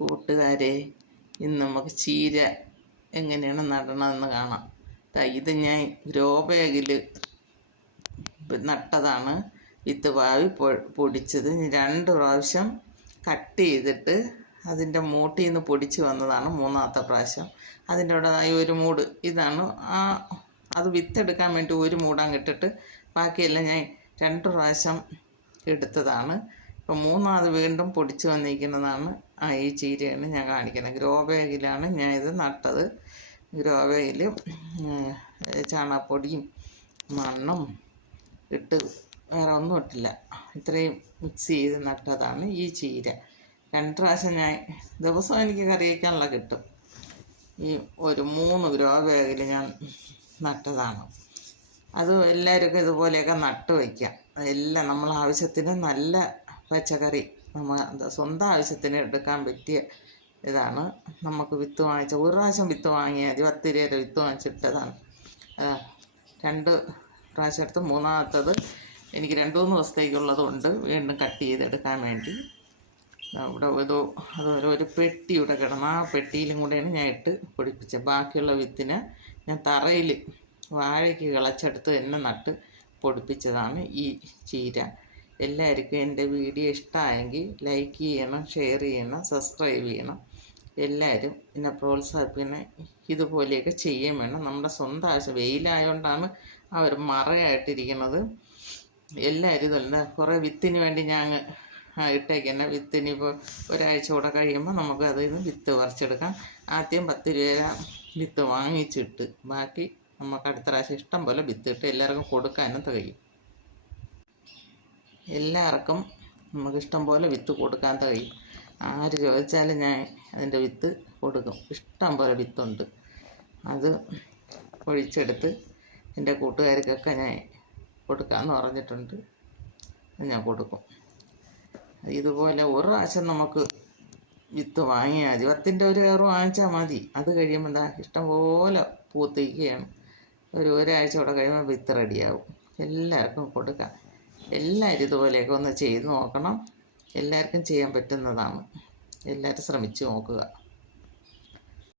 കൂട്ടുകാരെ, ഇന്ന് നമുക്ക് ചീര എങ്ങനെയാണ് നടണമെന്ന് കാണാം. ഇത് ഞാൻ ഗ്രോ ബാഗിൽ നട്ടതാണ്. വിത്ത് പാവി പൊടിച്ചത് 2 പ്രാവശ്യം കട്ട് ചെയ്തിട്ട് അതിൻ്റെ മൂട്ടിൽ നിന്ന് പൊടിച്ച് വന്നതാണ് 3ാമത്തെ പ്രാവശ്യം. അതിൻ്റെ കൂടെ ഒരു മൂട് ഇതാണ്. അത് വിത്തെടുക്കാൻ വേണ്ടി ഒരു മൂടാൻ ഇട്ടിട്ട് ബാക്കിയെല്ലാം ഞാൻ 2 പ്രാവശ്യം എടുത്തതാണ്. ഇപ്പം 3ാമത് വീണ്ടും പൊടിച്ച് വന്നിരിക്കുന്നതാണ്. ഈ ചീരയാണ് ഞാൻ കാണിക്കുന്നത്. ഗ്രോ ബാഗിലാണ് ഞാൻ ഇത് നട്ടത്. ഗ്രോ ബാഗിൽ ചാണകപ്പൊടിയും മണ്ണും ഇട്ട് വേറെ ഒന്നും ഇട്ടില്ല, ഇത്രയും മിക്സ് ചെയ്ത് നട്ടതാണ് ഈ ചീര. 2 പ്രാവശ്യം ഞാൻ ദിവസം എനിക്ക് കറി വയ്ക്കാനുള്ള കിട്ടും. ഈ ഒരു 3 ഗ്രോ ബാഗിൽ ഞാൻ നട്ടതാണ്. അത് എല്ലാവർക്കും ഇതുപോലെയൊക്കെ നട്ട് വയ്ക്കാം. എല്ലാം നമ്മളെ ആവശ്യത്തിന് നല്ല പച്ചക്കറി സ്വന്തം ആവശ്യത്തിന് എടുക്കാൻ പറ്റിയ ഇതാണ്. നമുക്ക് വിത്ത് വാങ്ങിച്ച 1 പ്രാവശ്യം വിത്ത് വാങ്ങിയാൽ മതി. 10 രൂപയുടെ വിത്ത് വാങ്ങിച്ചിട്ടതാണ്. 2 പ്രാവശ്യം എടുത്ത് 3ാമത്തത് എനിക്ക് 2-3 ദിവസത്തേക്കുള്ളതുണ്ട് വീണ്ടും കട്ട് ചെയ്തെടുക്കാൻ വേണ്ടി. ഇവിടെ അതുപോലെ ഒരു പെട്ടി ഇവിടെ കിടന്ന് ആ പെട്ടിയിലും കൂടെയാണ് ഞാൻ ഇട്ട് പൊടിപ്പിച്ചത്. ബാക്കിയുള്ള വിത്തിനെ ഞാൻ തറയിൽ വാഴയ്ക്ക് കിളച്ചെടുത്ത് തന്നെ നട്ട് പൊടിപ്പിച്ചതാണ് ഈ ചീര. എല്ലാവർക്കും എൻ്റെ വീഡിയോ ഇഷ്ടമായെങ്കിൽ ലൈക്ക് ചെയ്യണം, ഷെയർ ചെയ്യണം, സബ്സ്ക്രൈബ് ചെയ്യണം. എല്ലാവരും എന്നെ പ്രോത്സാഹിപ്പിക്കണം. ഇതുപോലെയൊക്കെ ചെയ്യാൻ വേണം. നമ്മുടെ സ്വന്തം ആവശ്യം വെയിലായതുകൊണ്ടാണ് അവർ മറയായിട്ടിരിക്കുന്നത്. എല്ലാവരും ഇതല്ല. കുറേ വിത്തിന് വേണ്ടി ഞാൻ ഇട്ടേക്കുന്ന വിത്തിന് ഇപ്പോൾ ഒരാഴ്ച കൂടെ കഴിയുമ്പോൾ നമുക്ക് അതിൽ നിന്ന് വിത്ത് പറിച്ചെടുക്കാം. ആദ്യം 10 രൂപ വിത്ത് വാങ്ങിച്ചിട്ട് ബാക്കി നമുക്ക് അടുത്ത പ്രാവശ്യം ഇഷ്ടം പോലെ വിത്ത് ഇട്ട് എല്ലാവർക്കും കൊടുക്കാനും തികയും. എല്ലാവർക്കും നമുക്ക് ഇഷ്ടം പോലെ വിത്ത് കൊടുക്കാൻ തികയും. ആര് ചോദിച്ചാലും ഞാൻ അതിൻ്റെ വിത്ത് കൊടുക്കും. ഇഷ്ടം പോലെ വിത്തുണ്ട്. അത് പൊഴിച്ചെടുത്ത് എൻ്റെ കൂട്ടുകാർക്കൊക്കെ ഞാൻ കൊടുക്കാമെന്ന് പറഞ്ഞിട്ടുണ്ട്. ഞാൻ കൊടുക്കും. ഇതുപോലെ 1 പ്രാവശ്യം നമുക്ക് വിത്ത് വാങ്ങിയാൽ മതി. 10ൻ്റെ ഒരു കയറ് വാങ്ങിച്ചാൽ മതി. അത് കഴിയുമ്പോൾ എന്താ ഇഷ്ടംപോലെ പൂത്തിരിക്കുകയാണ്. ഒരാഴ്ച കൂടെ കഴിയുമ്പോൾ വിത്ത് റെഡിയാവും. എല്ലാവർക്കും കൊടുക്കാം. എല്ലാവരും ഇതുപോലെയൊക്കെ ഒന്ന് ചെയ്ത് നോക്കണം. എല്ലാവർക്കും ചെയ്യാൻ പറ്റുന്നതാണ്. എല്ലാവരും ശ്രമിച്ച് നോക്കുക.